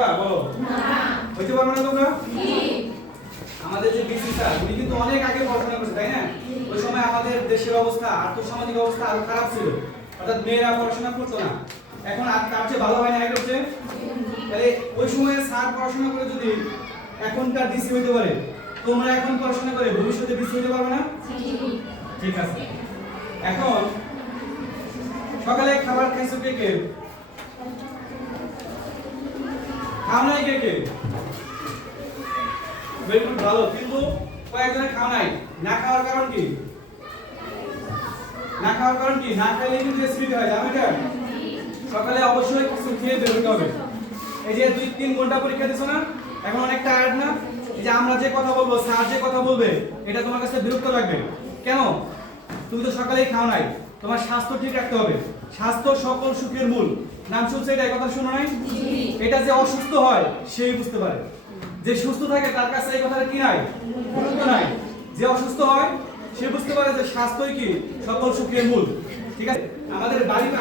রাখবা বলো না হইতে পারবে না তোমরা আমাদের যে বিসি স্যার উনি কিন্তু অনেক আগে পড়াশোনা করেছে তাই না ওই সময় আমাদের দেশের অবস্থা আর্থসামাজিক অবস্থা আরো খারাপ ছিল অর্থাৎ মেয়েরা পড়াশোনা করতো না এখন আর তার চেয়ে ভালো হয় না এটা হচ্ছে তাহলে ওই সময়ে স্যার পড়াশোনা করে যদি এখনকার ডিসি হইতে পারে তোমরা এখন পড়াশোনা করে ভবিষ্যতে ডিসি হইতে পারবে না ঠিক আছে এখন সকালে খাবার খাইছো কে কে খাও নাই কে কে বেগুন ভালো কিন্তু কয়েকজনের খাওয়া নাই না খাওয়ার কারণ কি না খাওয়ার কারণ কি না খেলে কিন্তু অ্যাসিডিটি হয় জানো কেন সকালে অবশ্যই কিছু খেয়ে বের হতে হবে এই যে 2-3 ঘন্টা পরীক্ষা দিছো না এখন অনেক টায়ার্ড না এই যে আমরা যে কথা বলবো স্যার যে কথা বলবে এটা তোমার কাছে বিরক্ত লাগবে কেন তুমি তো সকালেই খাও নাই তোমার স্বাস্থ্য ঠিক রাখতে হবে স্বাস্থ্য সকল সুখের মূল নাম শুনছো এটা কথা শুনো নাই এটা যে অসুস্থ হয় সেই বুঝতে পারে যে সুস্থ থাকে তার কাছে এই কথাটা কি নাই গুরুত্ব নাই যে অসুস্থ হয় সে বুঝতে পারে যে স্বাস্থ্যই কি সকল সুখের মূল ঠিক আছে আমাদের বাড়িতে